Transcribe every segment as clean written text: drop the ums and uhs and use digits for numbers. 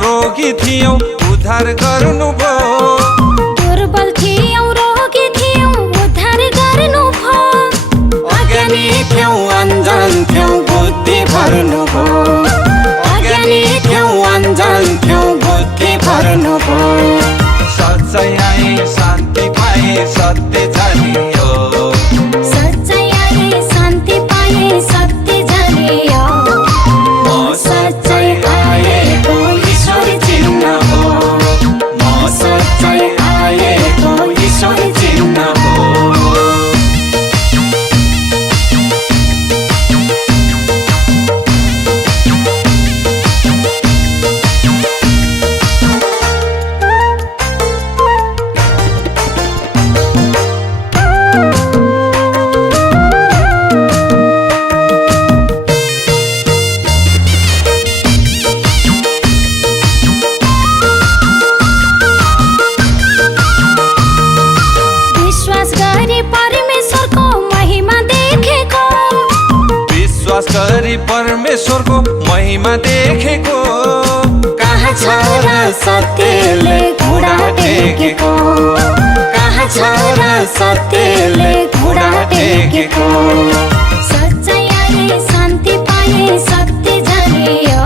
रोगी थियौ उद्धार गर्नुभयो। दुर्बल थियौ रोगी थियौ उद्धार गर्नुभयो। अज्ञानी थियौ अनजान थियौ बुद्धि भर्नुभयो। अज्ञानी थियौ अनजान थियौ बुद्धि भर्नुभयो। सच्चाइ आए शान्ति पाए सत्य जानियो। सच्चाइ आए शान्ति पाए सत्य जानियो। म सच्चाइ आएको ईश्वर चिन्ह हो। म सच्चाइ आएको ईश्वर चिन्ह हो। गरी परमेश्वरको महिमा देखेको। कहाँ छ र सत्यले घुँडा टेकेको। कहाँ छ र सत्यले घुँडा टेकेको। सच्चाइ आए शान्ति पाए सत्य जानियो।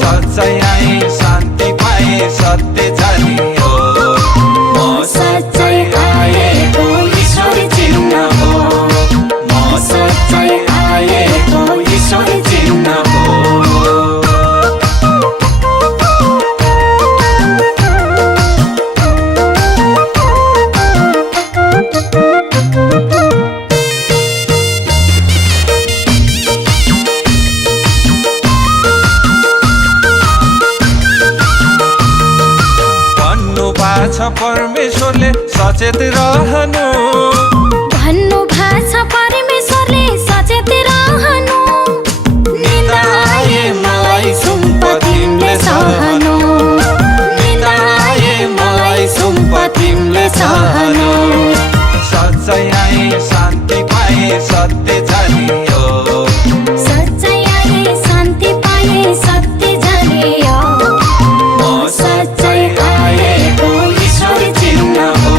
सच्चाइ आए शान्ति पाए सत्य जानियो। म सच्चाइ आएको ईश्वर चिन्ह हो। म सच्चाइ आएको ईश्वर चिन्ह हो। भन्नुभएको छ परमेश्वरले सचेत रहनु। भन्नु भएको छ परमेश्वरले सचेत रहनु। निन्दा आए मलाई सुम्प तिमीले सहनु। निन्दा आए मलाई सुम्प तिमीले सहनु। सच्चाइ आए शान्ति पाए सत्य जानियो। सच्चाइ आए शान्ति पाए सत्य जानियो। म सच्चाइ आएको ईश्वर चिन्ह हो।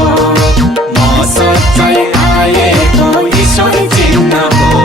म सच्चाइ आएको ईश्वर चिन्ह हो।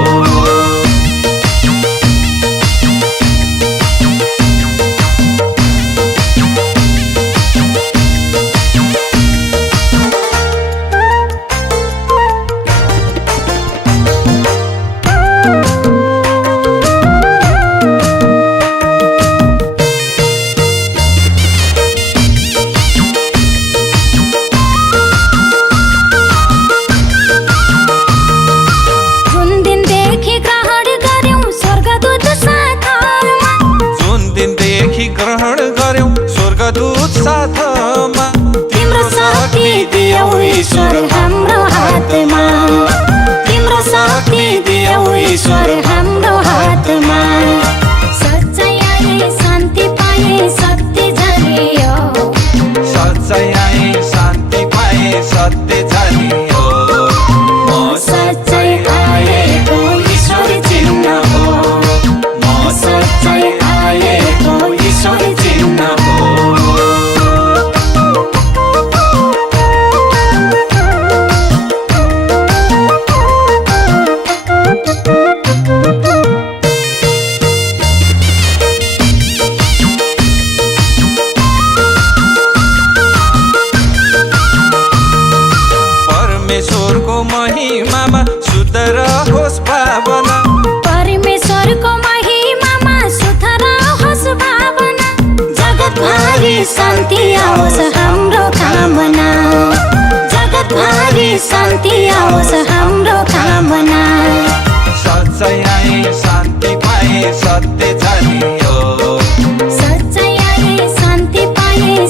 ग्रहण गर्यौ स्वर्गदूत साथमा। तिम्रो शक्ति दियौ ईश्वर हाम्रो हातमा। तिम्रो शक्ति दियौ ईश्वर हाम्रो हातमा। सच्चाइ आए शान्ति पाए सत्य जानियो। सच्चाइ आए शान्ति पाए सत्य जानियो। म सच्चाइ आएको ईश्वर चिन्ह हो। म सच्चाइ आएको ईश्वर चिन्ह हो। परमेश्वरको महिमामा शुद्ध रहोस् भावना। परमेश्वरको महिमामा शुद्ध रहोस् भावना। जगतभरि शान्ति आओस् हाम्रो कामना। जगतभरि शान्ति आओस् हाम्रो कामना। सच्चाइ आए शान्ति पाए सत्य जानियो। सच्चाइ आए शान्ति पाए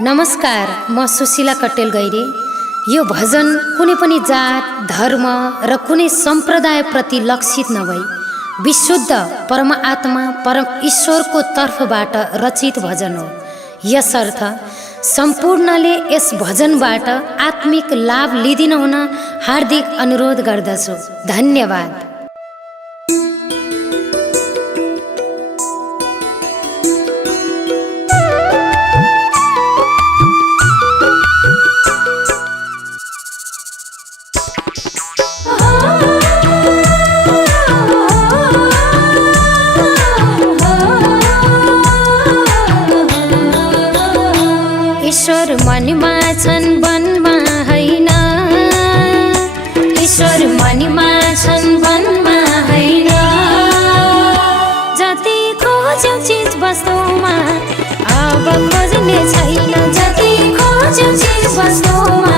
नमस्कार, म सुशीला कट्टेल गैरे। यो भजन कुनै पनि जात, धर्म र कुनै सम्प्रदायप्रति लक्षित नभई विशुद्ध परमात्मा परम ईश्वरको तर्फबाट रचित भजन हो। यसर्थ सम्पूर्णले यस भजनबाट आत्मिक लाभ लिदिन हुन हार्दिक अनुरोध गर्दछु। धन्यवाद। ईश्वर मनमा छन् वनमा हैन, ईश्वर मनमा छन् वनमा हैन। जति खोज्यौ चिज वस्तुमा अब खोज्ने छैन, जति खोज्यौ चिज वस्तुमा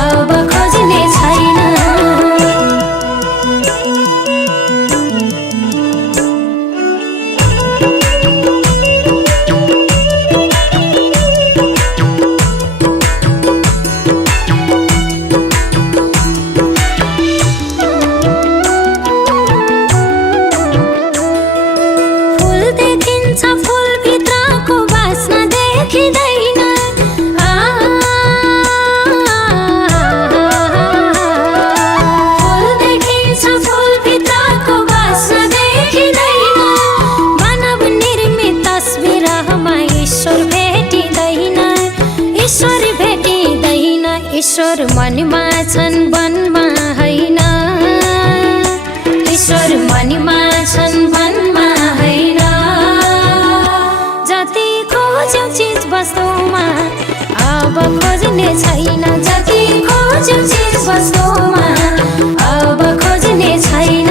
अब खोज्ने छैन। ईश्वर मनमा छन् वनमा हैन, ईश्वर मनमा छन् वनमा हैन। जति खोज्यौ चिज वस्तुमा अब खोज्ने छैन, जति खोज्यौ चिज वस्तुमा अब खोज्ने छैन।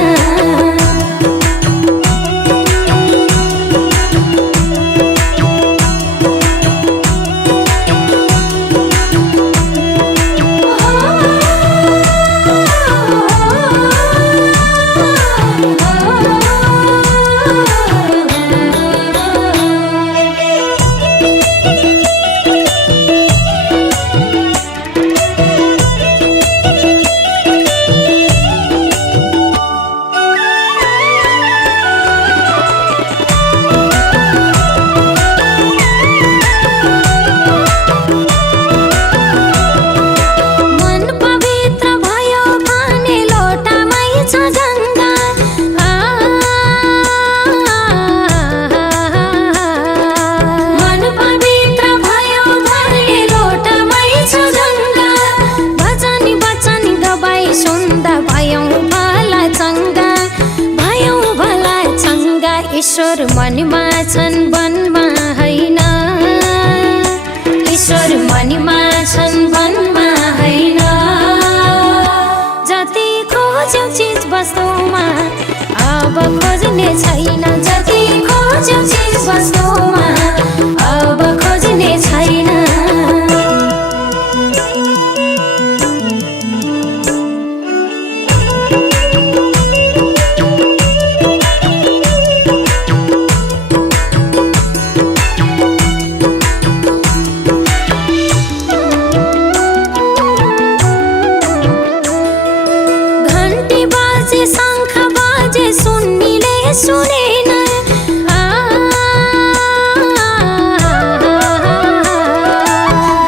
ईश्वर मनमा छन् वनमा हैन, ईश्वर मनमा छन् वनमा हैन। जति खोज्यौ चिज वस्तुमा अब खोज्ने छैन, जति खोज्यौ चिज वस्तुमा अब खोज्ने छैन। शंख बाजे सुन्नीले सुनेन,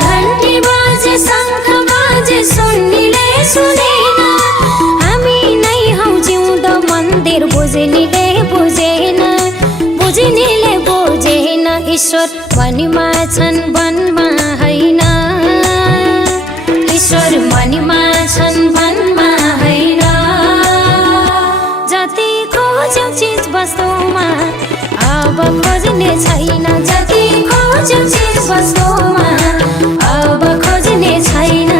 घन्टी बाजे शंख बाजे सुन्नीले सुनेन। हामी नै हौ जिउँदो मन्दिर बुझ्नेले बुझेन, बुझ्नेले बुझेन। ईश्वर मनमा छन् वनमा हैन, ईश्वर मनमा छन् वनमा हैन। जति खोज्यौ चिज वस्तुमा अब खोज्ने छैन, जति खोज्यौ चिज वस्तुमा अब खोज्ने छैन।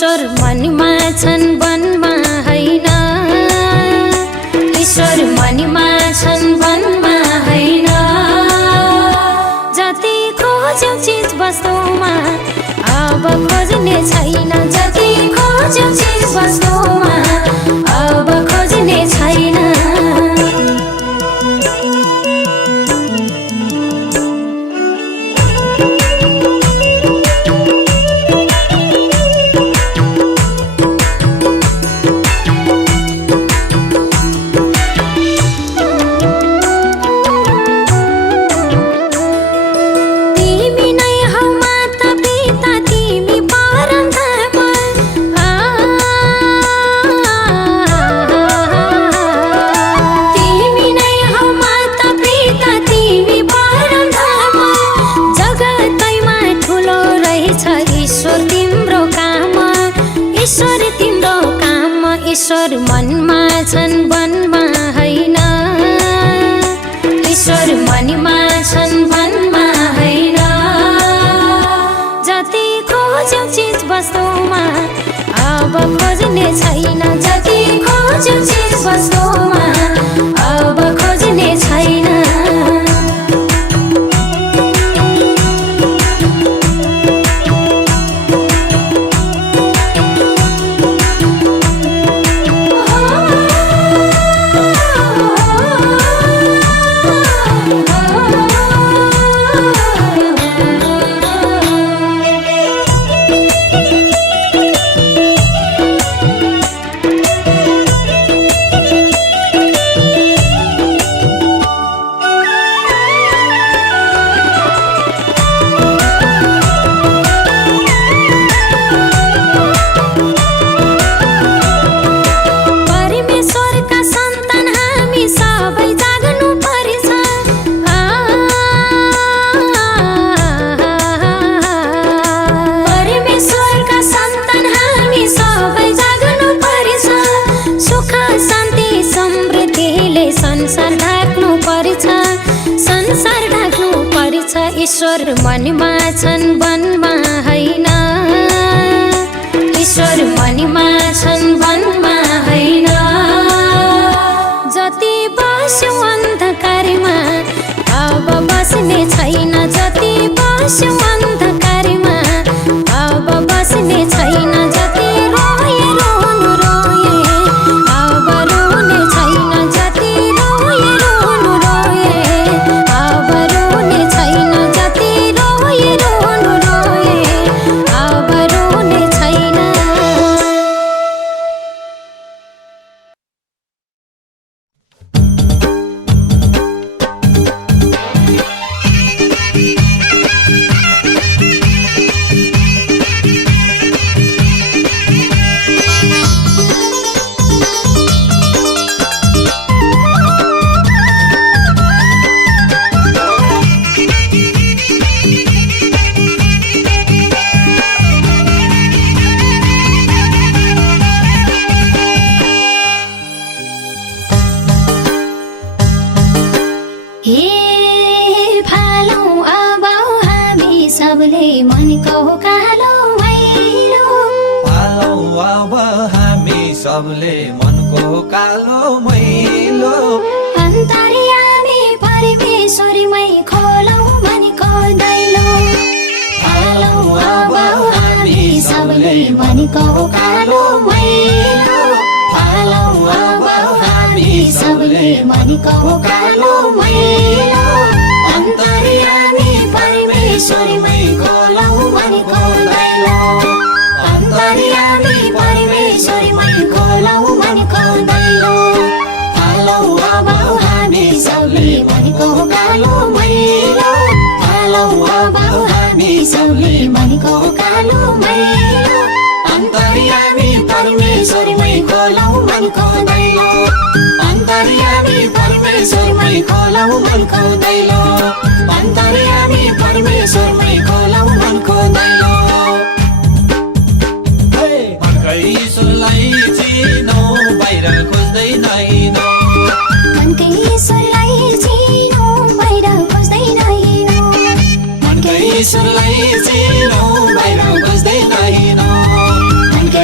ईश्वर मनमा छन् वनमा होइन ईश्वर मनमा छन् वनमा होइन जति खोज्यौ चिज वस्तुमा अब खोज्ने छैन जति खोज्यौ चिज वस्तुमा अब खोज्ने छैन ईश्वर मनमा छन् वनमा होइन ईश्वर मनमा छन् वनमा होइन जति खोज्यौ चिज वस्तुमा अब खोज्ने छैन जति खोज्यौ चिज वस्तुमा अब खोज्ने छैन ईश्वर मनमा छन् वनमा होइन ईश्वर मनमा छन् वनमा होइन जति बस्यौ अन्धकारमा अब बस्ने छैन जति बस्यौ अन्धकारमा अब बस्ने छैन जति रोए रोनु रोए अब रोने छैन जति रोए रोनु रोए अब रोने छैन जति रोए रोनु रोए अब रोने छैन सबले मनको कालो मैलो पालौ अब हामी सबले मनको कालो मैलो अन्तर्यामी परमेश्वरमै खोलौ मनको दैलो पालौ अब हामी सबले मनको कालो मैलो पालौ अब हामी सबले मनको कालो मैलो अन्तर्यामी परमेश्वरमै खोलौ मनको दैलो अन्तर्यामी परमेश्वरमै खोलौ मनको दैलो पालौ अब हामी सबले मनको कालो मैलो पालौ अब हामी सबले मनको कालो मैलो अन्तर्यामी परमेश्वरमै खोलौ मनको दैलो अन्तर्यामी परमेश्वरमै खोलौ मनको दैलो अन्तर्यामी परमेश्वरमै खोलौ मनको दैलो ईश्वरलाई चिनौ बाहिर खोज्दैन मनकै ईश्वरलाई चिनौ बाहिर खोज्दैन मनकै ईश्वरलाई चिनौ बाहिर खोज्दैन मनकै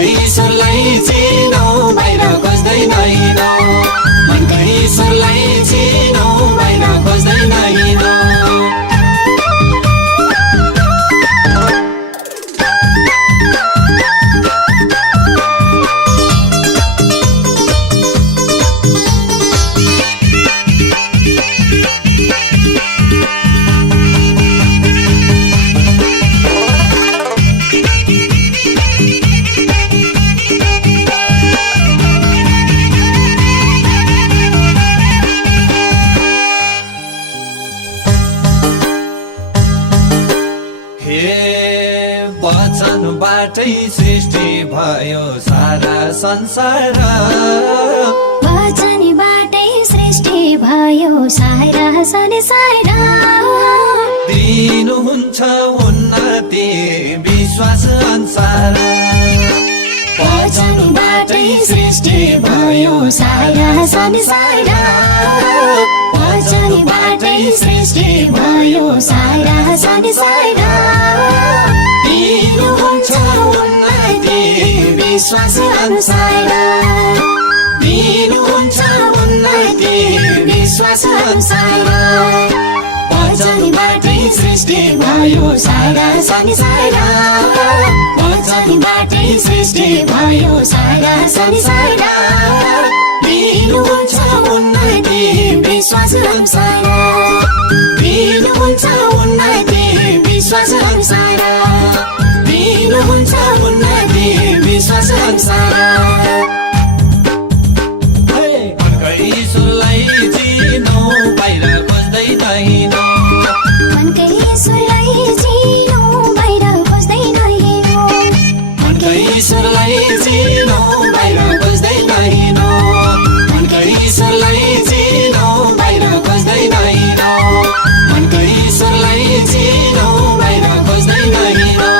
वचनबाटै सृष्टि भयो सारा संसार वचनबाटै सृष्टि भयो सारा संसार दिनुहुन्छ उन्नति विश्वास अनुसार वचनबाटै सृष्टि भयो सारा संसार वचनबाटै सृष्टि भयो सारा संसार दिनुहुन्छ उन्नति विश्वास अनुसार दिनुहुन्छ उन्नति विश्वास अनुसार वचनबाटै सृष्टि भयो सारा संसार वचनबाटै सृष्टि भयो सारा संसार दिनुहुन्छ उन्नति विश्वास अनुसार दिनुहुन्छ उन्नति विश्वास अनुसार दिनुहुन्छ उन्नति विश्वास अनुसार ईश्वरलाई चिनो बाहिर खोज्दैन हिँड्नु मनकै ईश्वरलाई चिनो बाहिर खोज्दैन हिँड्नु मनकै ईश्वरलाई चिनो बाहिर खोज्दैन हिँड्नु मनकै ईश्वरलाई चिनो बाहिर खोज्दैन हिँड्नु मनकै ईश्वरलाई चिनो बाहिर खोज्दैन हिँड्नु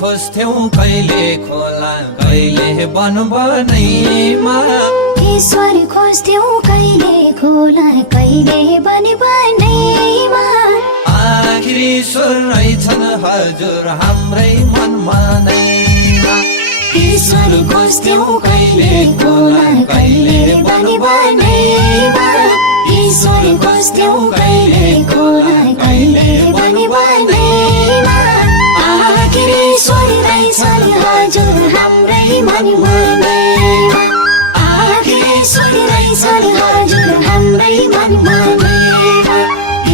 खोज्थ्यौ कहिले खोला कहिले बनबनैमा ईश्वर खोज्थ्यौ कहिले खोला कहिले बनबनैमा आखिर ईश्वर रहेछन् हजुर हाम्रै मनमा नै ईश्वर खोज्थ्यौ कहिले खोला कहिले बनबनैमा ईश्वर खोज्थ्यौ कहिले खोला कहिले बनबनैमा आखिर ईश्वर रहेछन् हजुर हाम्रै मनमा नै आखिर ईश्वर रहेछन् हजुर हाम्रै मनमा नै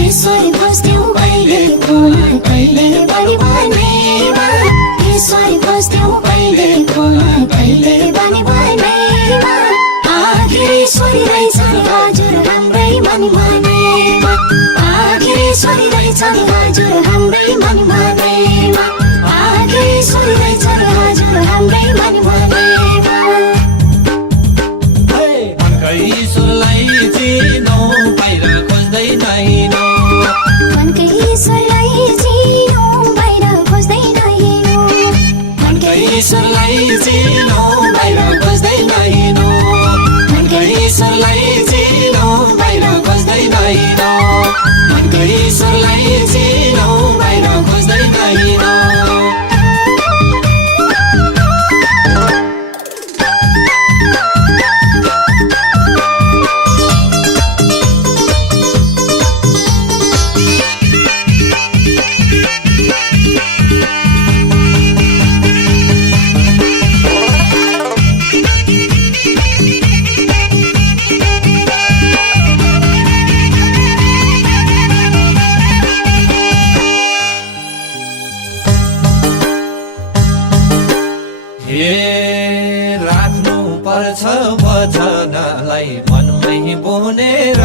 ईश्वर खोज्थ्यौ कहिले खोला कहिले बनबनैमा ईश्वर खोज्थ्यौ कहिले खोला कहिले बनबनैमा आखिर ईश्वर रहेछन् हजुर हाम्रै मनमा नै आखिर ईश्वर रहेछन् हजुर हाम्रै मनमा नै आखिर ईश्वर रहेछन् हजुर हाम्रै मनमा नै मनकै ईश्वरलाई चिनो बाहिर खोज्दैन हिँड्नु मनकै ईश्वरलाई चिनो बाहिर खोज्दैन हिँड्नु मनकै ईश्वरलाई चिनो बाहिर खोज्दैन हिँड्नु मनकै ईश्वरलाई चिनो बाहिर खोज्दैन हिँड्नु मनकै ईश्वरलाई चिनो बाहिर खोज्दैन हिँड्नु राख्नु पर्छ वचनलाई मनमै बोनेर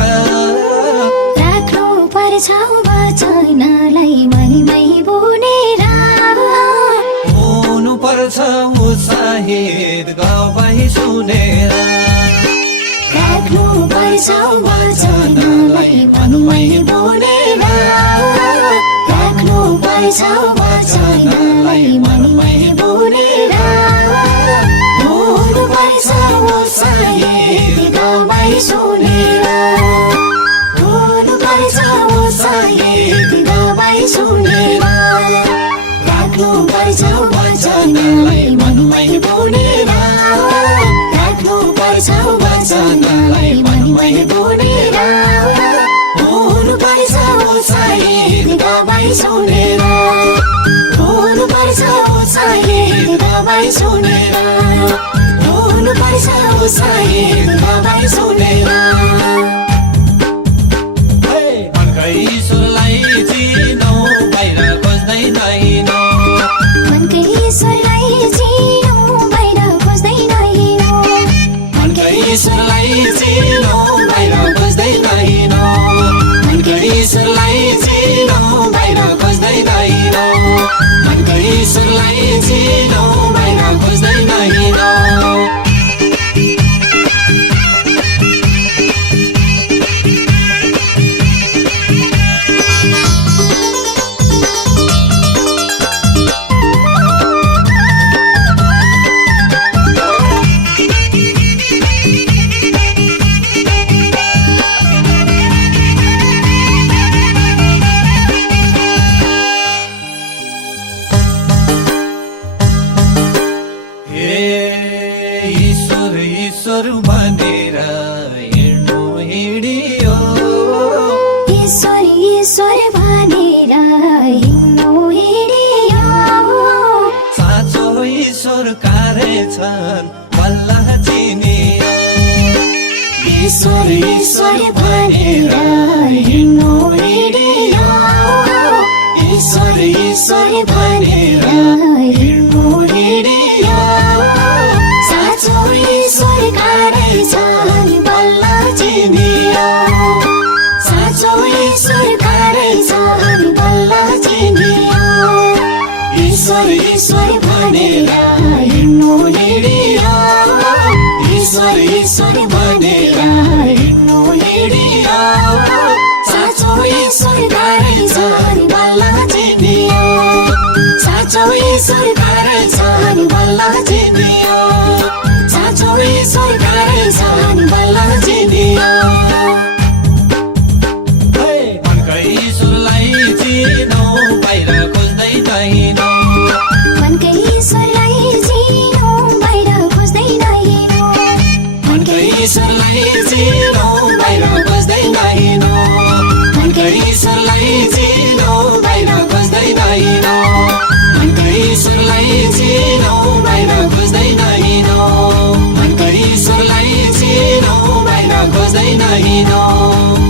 राख्नु पर्छ वचनलाई मनमै बोनेर हुनु पर्छ उत्साहित गवाही सुनेर राख्नु पर्छ वचनलाई मनमै बोनेर राख्नु पर्छ वचनलाई मनमै बोनेर हुनु पर्छ उत्साहित गवाही सुनेर हुनु पर्छ उत्साहित गवाही सुनेर राख्नु पर्छ वचनलाई मनमै बोनेर राख्नु पर्छ वचनलाई मनमै बोनेर हुनु पर्छ उत्साहित गवाही सुनेर हुनु पर्छ उत्साहित बाबाई सुनेर हुनु पर्छ उत्साहित बाबाई सुनेर मनकै ईश्वरलाई चिनौ बाहिर खोज्दैन हिँडौ मनकै ईश्वरलाई चिनौ बाहिर खोज्दैन हिँडौ मनकै ईश्वरलाई चिनौ बाहिर खोज्दैन हिँडौ मनकै ईश्वरलाई चिनौ बाहिर खोज्दैन हिँडौ मनकै ईश्वरलाई चिनौ बाहिर खोज्दैन हिँडौ ईश्वर भनेर हिँड्नु हिँडियो ईश्वर ईश्वर भनेर हिँड्नु हिँडियो साँचो ईश्वर कारे छन् बल्ल चिनियो ईश्वर ईश्वर भनेर हिँड्नु हिँडियो ईश्वर ईश्वर भनेर हिँड्नु हिँडियो साँचो ईश्वर कारै छन् बल्ल चिनियो साँचो ईश्वर कारै छन् बल्ल चिनियो ईश्वर ईश्वर भनेर हिँड्नु हिँडियो ईश्वर ईश्वर भनेर हिँड्नु हिँडियो साँचो ईश्वर कारै छन् बल्ल चिनियो साँचो ईश्वर कारै छन् बल्ल चिनियो साँचो ईश्वर कारै छन् बल्ल चिनियो मनकै ईश्वरलाई चिनौ बाहिर खोज्दैन हिँडौ मनकै ईश्वरलाई चिनौ बाहिर खोज्दैन हिँडौ मनकै ईश्वरलाई चिनौ बाहिर खोज्दैन हिँडौ मनकै ईश्वरलाई चिनौ बाहिर खोज्दैन हिँडौ मनकै ईश्वरलाई चिनौ बाहिर खोज्दैन हिँडौ मनकै ईश्वरलाई चिनौ बाहिर खोज्दैन हिँडौ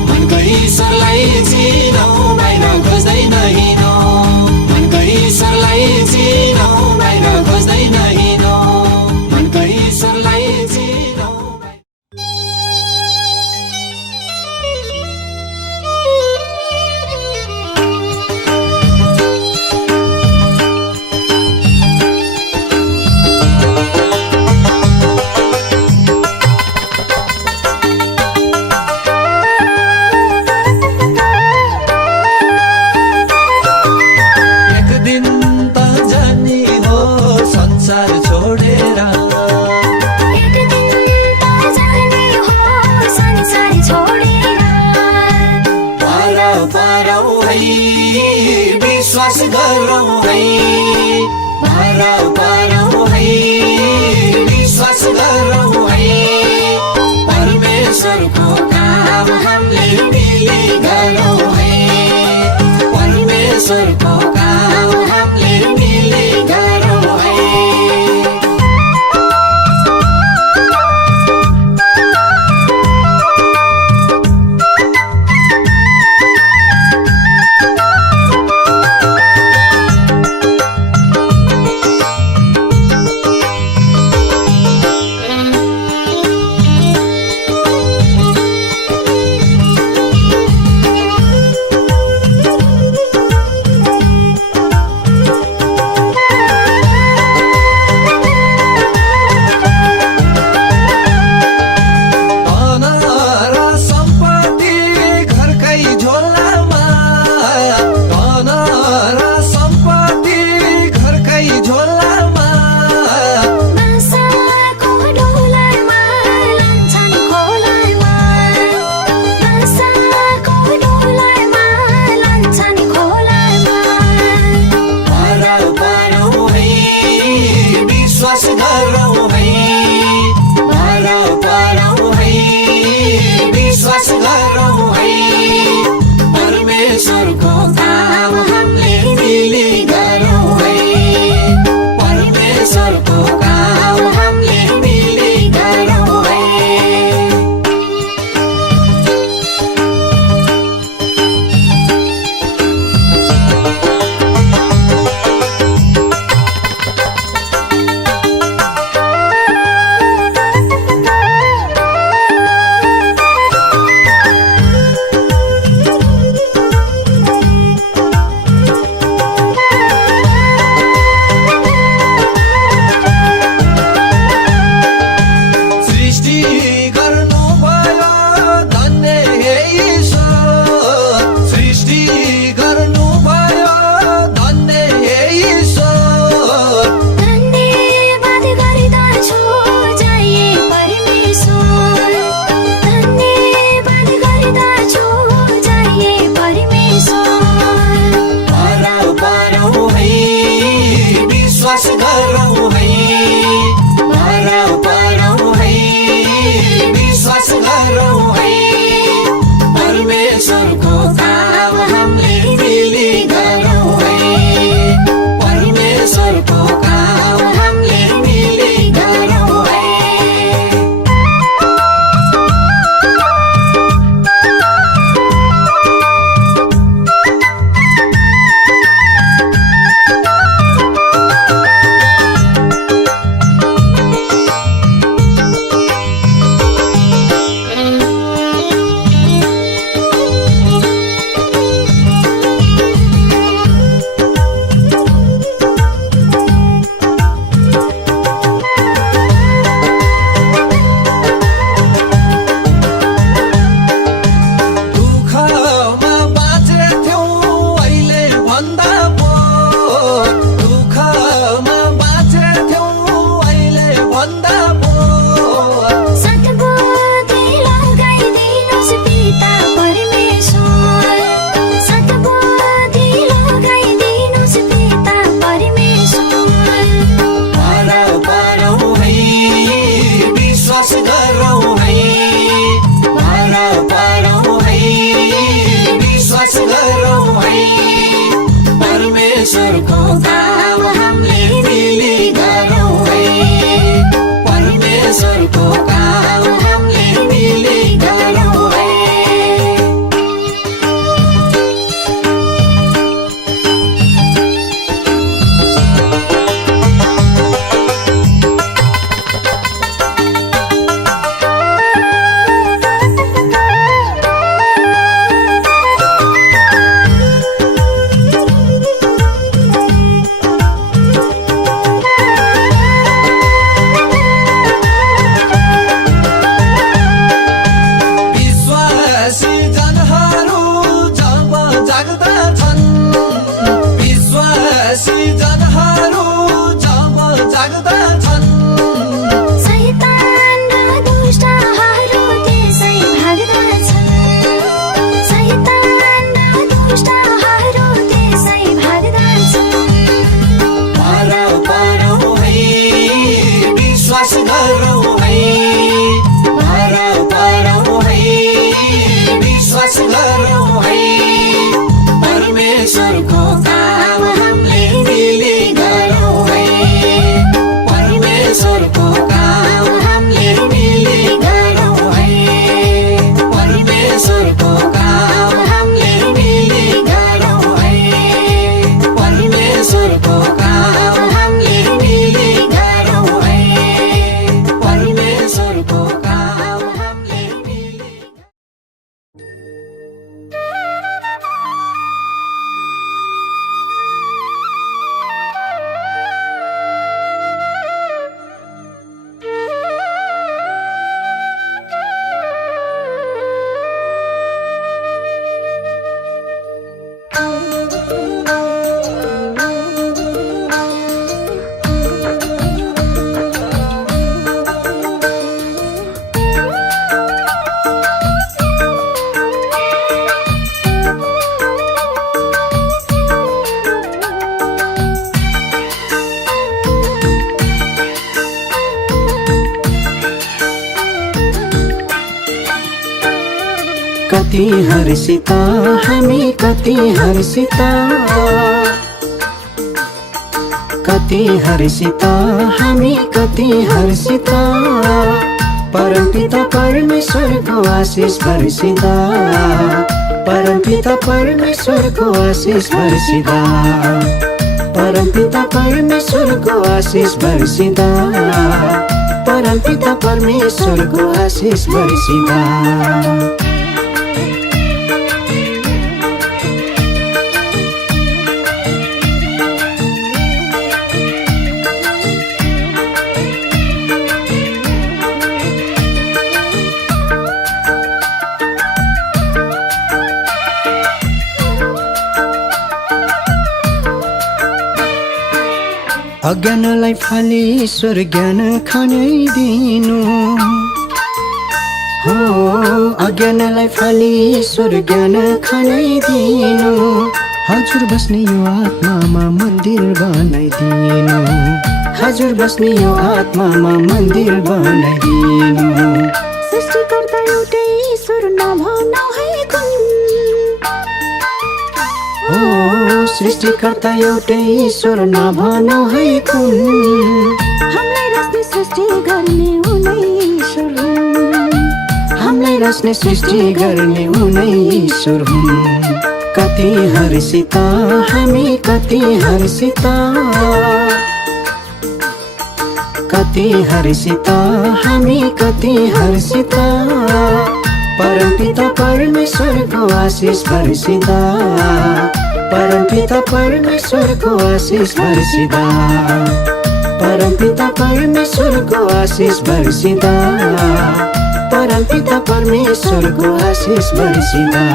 मनकै ईश्वरलाई चिनौ बाहिर खोज्दैन हिँडौ मनकै ईश्वरलाई चिनौ बाहिर खोज्दैन हिँडौ मनकै ईश्वरलाई चिनौ विश्वास गरौँ है पारौँ है विश्वास गरौँ है परमेश्वरको काम हामीले मिली गरौँ है परमेश्वरको काम हामीले मिली गरौँ है परमेश्वरको काम हामीले मिली गरौँ है परमेश्वरको परमेश्वरको काम हामीले मिली गरौँ है। परमेश्वरको काम हामीले मिली गरौँ है। परमेश्वरको काम हामीले मिली गरौँ है। परमेश्वरको काम हामीले मिली गरौँ है। परमेश्वरको काम हामीले मिली गरौँ है। परमेश्वरको काम हामीले मिली कति हर्षिता हामी कति हर्षिता, कति हर्षिता हामी कति हर्षिता, परमपिता परमेश्वरको आशिष बर्सिदा, परमपिता परमेश्वरको आशिष बर्सिदा, परमपिता परमेश्वरको आशिष बर्सिदा, परमपिता परमेश्वरको आशिष बर्सिदा। अज्ञानलाई फाली ईश्वर ज्ञान खनाइदिनु हो, अज्ञानलाई फाली ईश्वर ज्ञान खनाइदिनु, हजुर बस्ने यो आत्मामा मन्दिर बनाइदिनु, हजुर बस्ने यो आत्मामा मन्दिर बनाइदिनु। सृष्टिकर्ता एउटै ईश्वर नभनौ है कुन, हो सृष्टिकर्ता एउटै ईश्वर नभनौ है कुन, हामीलाई रच्ने सृष्टि गर्ने उनै ईश्वर हुन्, हामीलाई रच्ने सृष्टि गर्ने उनै ईश्वर हुन्। कति हर्षिता हामी कति हर्षिता, कति हर्षिता हामी कति हर्षिता, परमपिता परमेश्वरको आशिष बर्सिदा, परमपिता परमेश्वरको आशिष बर्सिदा, परमपिता परमेश्वरको आशिष बर्सिदा, परमपिता परमेश्वरको आशिष बर्सिदा।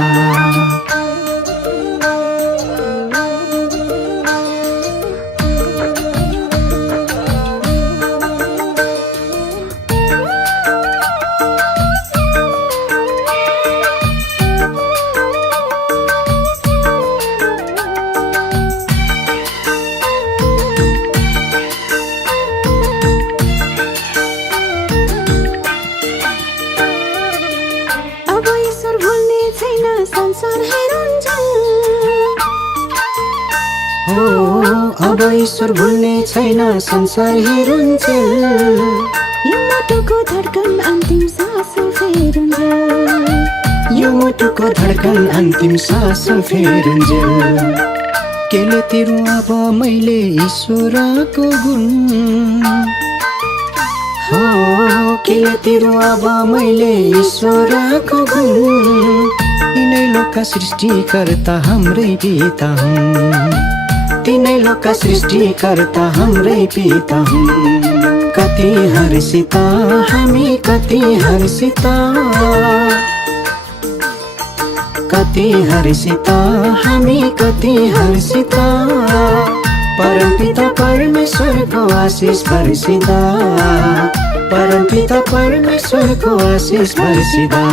अब ईश्वर भुल्ने छैन संसार हेरुन्जेल, हिम्मत मुटुको धड्कन अन्तिम सास फेरुन्जेल यो मुटुको धड्कन अन्तिम सास फेरुन्जेल केले तिरु अब मैले ईश्वरको गुण हो केले तिरु अब मैले ईश्वरको गुण तिनै लोकका सृष्टिकर्ता हाम्रै पिता हुन् तिनै लोकका सृष्टिकर्ता हाम्रै पिता हुन् कति हर्षित हामी कति हर्षित कति हर्षित हामी कति हर्षित परमपिता परमेश्वरको आशिष बर्सिदा परमपिता परमेश्वरको आशिष बर्सिदा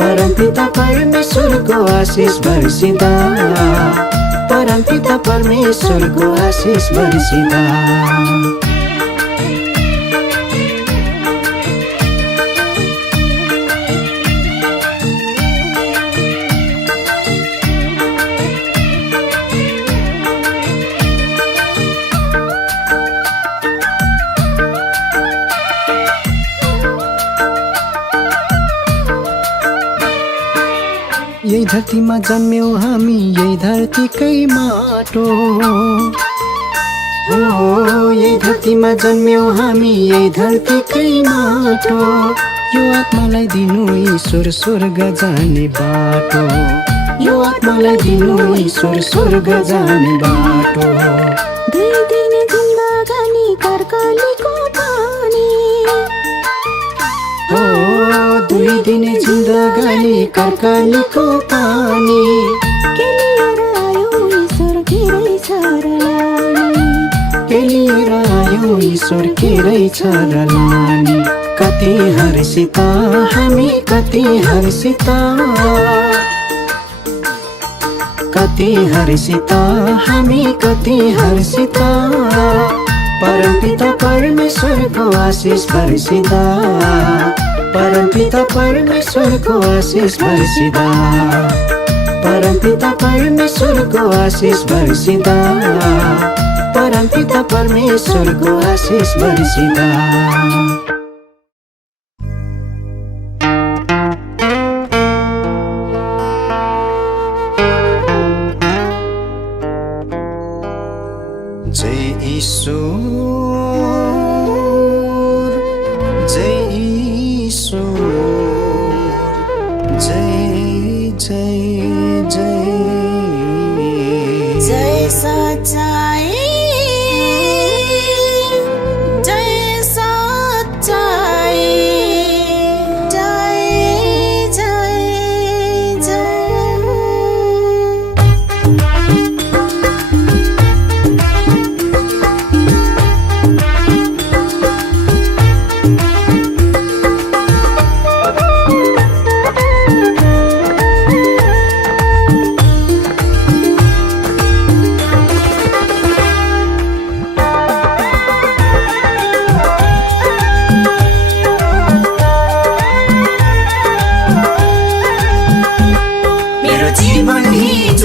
परमपिता परमेश्वरको आशिष बर्सिदा परमपिता परमेश्वरको आशिष बर्सिदा यही धरतीमा जन्म्यौ हामी यही धरतीकै माटो हो यही धरतीमा जन्म्यौ हामी यही धरतीकै माटो यो आत्मालाई दिनु ईश्वर स्वर्ग जाने बाटो यो आत्मालाई दिनु ईश्वर स्वर्ग जाने बाटो दुई दिन जिन्दगानी कर्कलीको पानी हो दुई दिन जिन्दगानी कर्कलीको पानी के लिएर आयो ईश्वर घेरै छरलानी के लिएर आयो ईश्वर घेरै छरलानी कति हर्षित हामी कति हर्षित कति हर्षित हामी कति हर्षित परमपिता परमेश्वरको आशिष बर्सिदा परमपिता परमेश्वरको आशिष बर्सिदा परमपिता परमेश्वरको आशिष बर्सिदा परमपिता परमेश्वरको आशिष बर्सिदा जय ईश्वर जय ईश्वर जय जय जय जय सच्चाई जय सच्चाई जय जय जय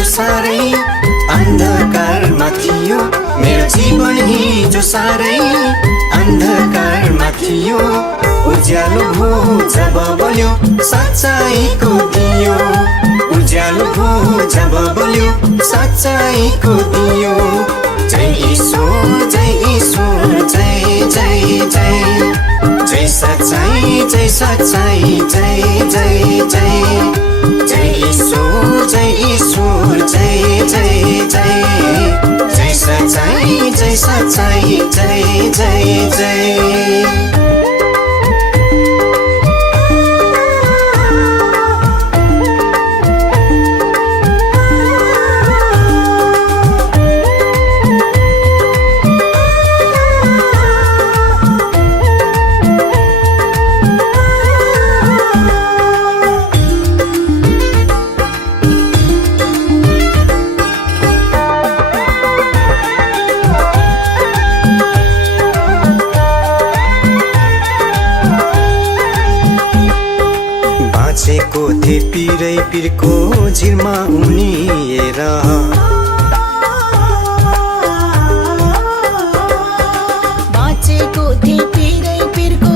सारै अन्धकारमा थियो मेरो जीवन हिजो सारै अन्धकारमा थियो उज्यालो हो जब बल्यो सच्चाइको दियो उज्यालो हो जब बल्यो सच्चाइको दियो जय ईश्वर जय ईश्वर जय जय जय जय सच्चाई जय सच्चाई जय जय जय जय ईश्वर जय ईश्वर जय जय जय जय सच्चाई जय सच्चाई जय जय जय बाँचेको थिए पिरै पिरको झिरमा उनिएर बाँचेको थिए पिरै पिरको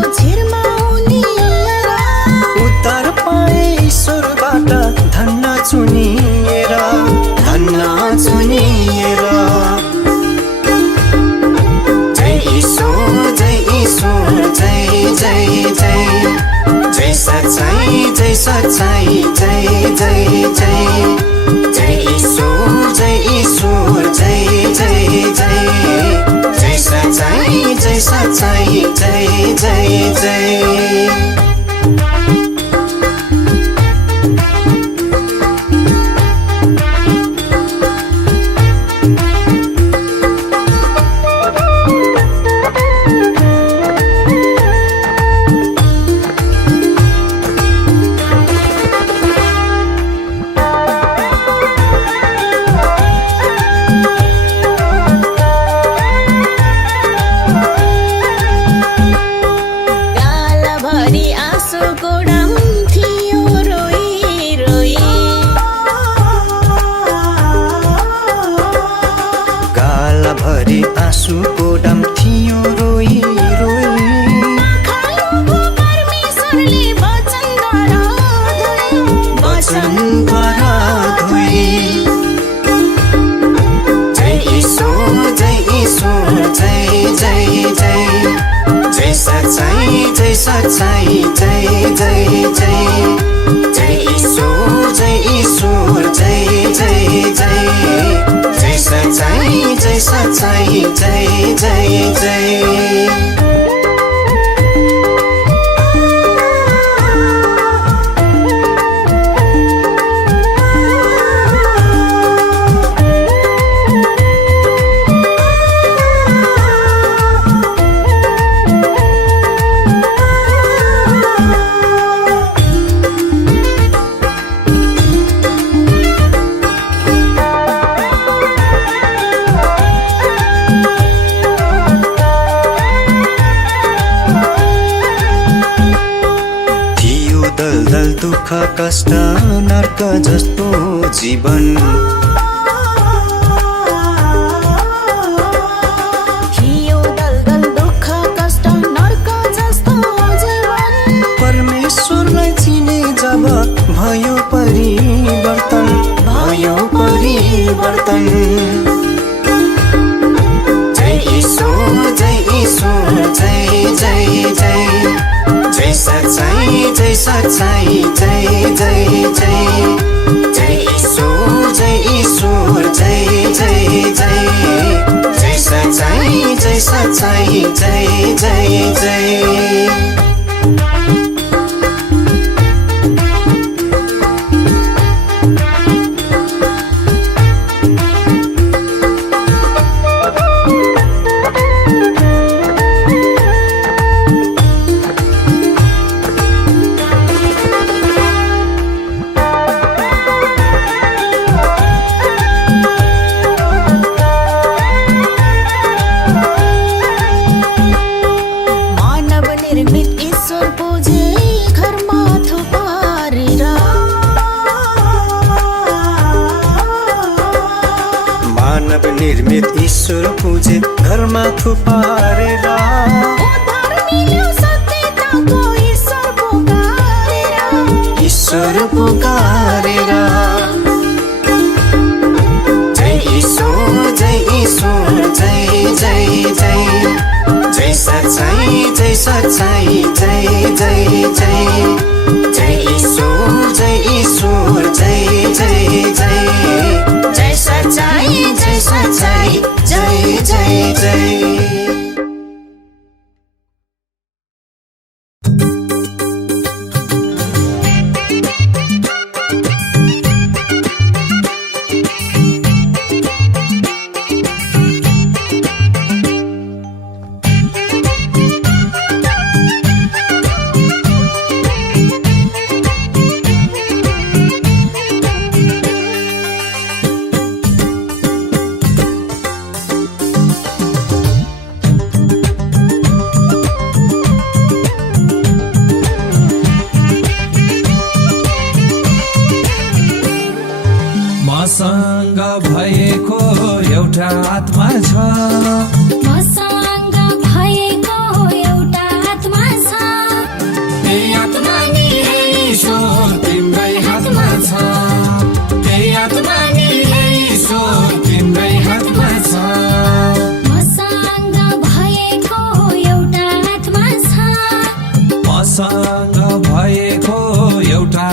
जय सच्चाई जय जय जय जय ईश्वर जय ईश्वर जय जय जय जय सच्चाई जय सच्चाई जय जय जय आँसुको डम थियो रोई रोई वचन गरा धोई जय ईश्वर जय ईश्वर जय जय जय जय सच्चाई जय सच्चाई जय जय जय जय ईश्वर जय जय जय जय सच्चाई जय सच्चाई जय जय जय दुःख कष्ट नर्क जस्तो जीवन थियो दलदल दुःख कष्ट नर्क जस्तो जीवन परमेश्वरलाई चिने जब भयो परिवर्तन जय ईश्वर जय जय जय जय सच्चाई जय जय जय जय ईश्वर जय जय जय सच्चाई जय जय जय निर्मित ईश्वर पूजे घरमा थुपारेर ईश्वर पुकारेर जय ईश्वर जय जय जय जय सच्चाई जय जय जय जय ईश्वर जय जय जय जय सच्चाई जय जय जय मसँग भएको एउटा आत्मा छ मसँग भएको एउटा आत्मा छ त्यही आत्मा नि ईश्वर तिम्रै हातमा छ त्यही आत्मा नि ईश्वर तिम्रै हातमा छ मसँग भएको एउटा आत्मा छ मसँग भएको एउटा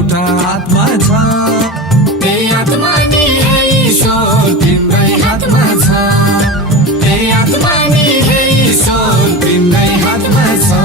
एउटा आत्मा छ त्यही आत्मा नि हे ईश्वर तिम्रै हातमा छ त्यही आत्मा नि हे ईश्वर तिम्रै हातमा छ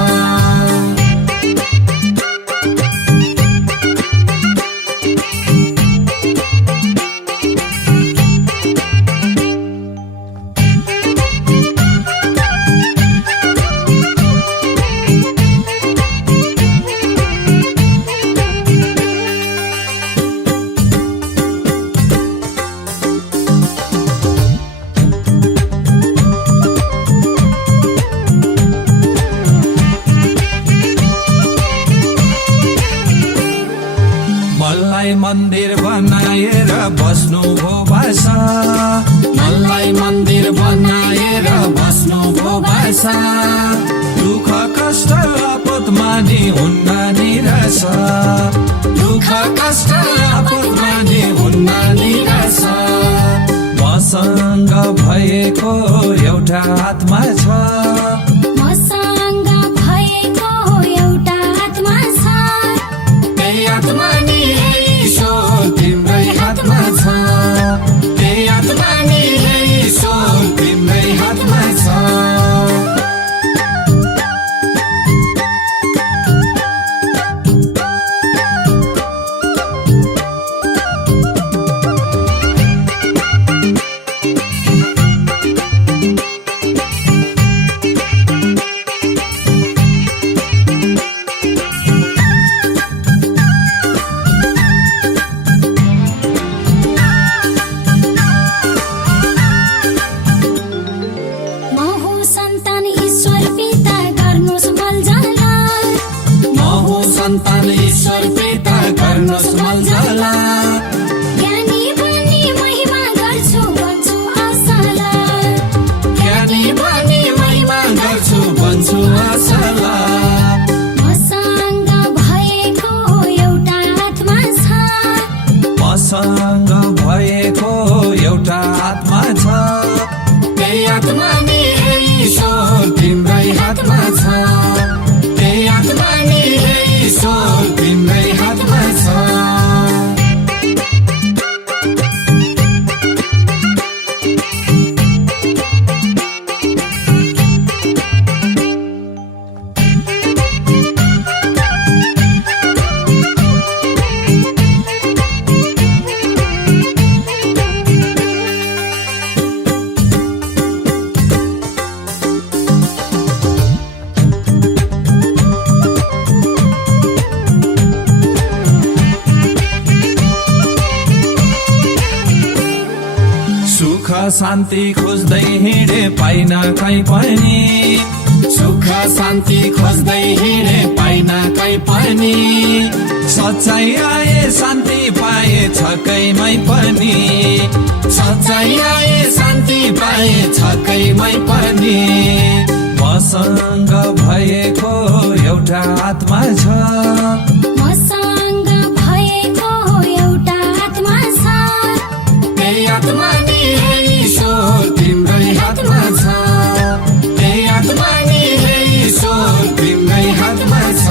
मनलाई मन्दिर बनाएर बस्नु भो भाषा मनलाई मन्दिर बनाएर बस्नु भो भाषा दुःख कष्ट आपत मानि हुन्न निराश दुःख कष्ट आपत मानि हुन्न निराश मसँग भएको एउटा आत्मा छ मसँग भएको एउटा आत्मा छ त्यही आत्मा नि हे ईश्वर तिम्रै हातमा छ त्यही आत्मा नि हे ईश्वर तिम्रै हातमा छ म हो सन्तान ईश्वर पिता गर्नुहोस् मलजला म हो सन्तान ईश्वर पिता गर्नुहोस् मलजला ज्ञानी बनी महिमा गर्छु भन्छु असला ज्ञानी बनी महिमा गर्छु भन्छु असला मसँग भएको एउटा आत्मा छ मसँग भएको एउटा आत्मा छ त्यही आत्मा नि हे ईश्वर तिम्रै हातमा छ त्यही आत्मा नि हे ईश्वर तिम्रै हातमा छ सुख शान्ति खोज्दै हिँडे पाइन कहीँ पनि सुख शान्ति खोज्दै हिँडे पाइन कहीँ पनि सच्चाइ आए शान्ति पाए छकैमै पनि सच्चाइ आए शान्ति पाए छकैमै पनि मसँग भएको एउटा आत्मा छ मसँग भएको एउटा आत्मा छ त्यही आत्मा नि हे ईश्वर तिम्रै हातमा छ त्यही आत्मा नि हे ईश्वर तिम्रै हातमा छ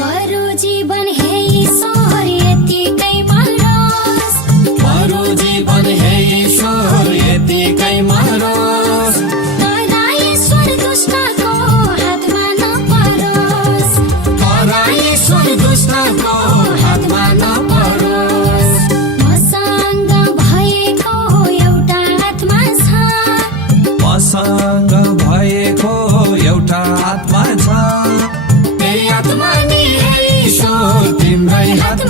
बरु जीवन हे ईश्वर यतिकै मरोस् बरु जीवन हे ईश्वर यतिकै मरोस् तर ईश्वर दुष्टको हातमा नपरोस् तर ईश्वर दुष्टको हातमा नपरोस् मसँग भएको एउटा आत्मा छ मसँग भएको एउटा आत्मा छ त्यही आत्मा नि हे ईश्वर तिम्रै हातमा